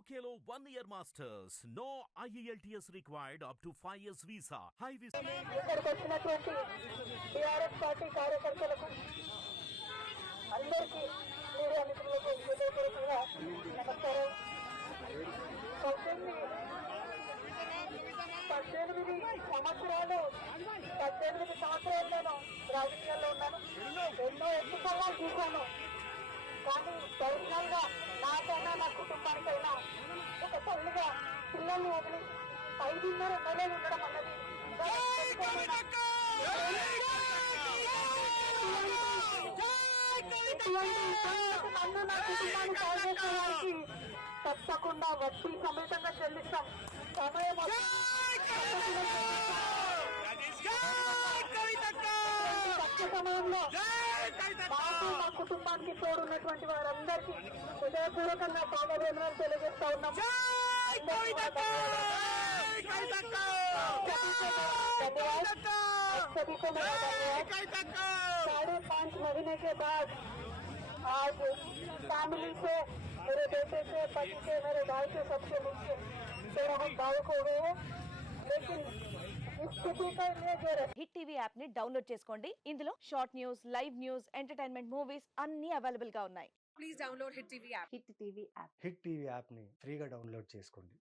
UKLO 1 year masters. No IELTS required up to 5 years visa. High visa. ఇక్కడికి వచ్చినటువంటి TRS party కార్యకర్తలకు అందరికీ media మిత్రులకు హృదయపూర్వకంగా నమస్కారం. 18 సంవత్సరాలు నేను రాజకీయాల్లో ఉన్నాను. ఎన్నో ఎన్నికల్లో చూశాను. కానీ పర్సనల్ గా నాకైనా నా కుటుంబానికైనా ఒక తల్లిగా పిల్లల్ని వదిలి 5.5 నెలలు ఉండడం అన్నది నన్ను నా కుటుంబాన్ని సాధించడానికి తప్పకుండా వడ్డీ సమేతంగా చెల్లిస్తాం. సమయం సమయంలో మాకు మా కుటుంబానికి తోడున్నటువంటి వారందరికీ హృదయపూర్వకంగా పాదవేదనలు తెలియజేస్తా ఉన్నాం. 5.5 महीने के बाद आज फैमिली से, मेरे बेटे से, पति से, मेरे भाई से, सबसे मिलके थोड़ा हम भावुक हो गए हैं. लेकिन इस स्थिति का ये जो హిట్ టీవీ యాప్ ని డౌన్లోడ్ చేసుకోండి. ఇందులో short news, live news, entertainment movies అన్ని అవైలబుల్ గా ఉన్నాయి. Please download Hit TV app. Hit TV app. Hit TV యాప్ని ఫ్రీగా డౌన్లోడ్ చేసుకోండి.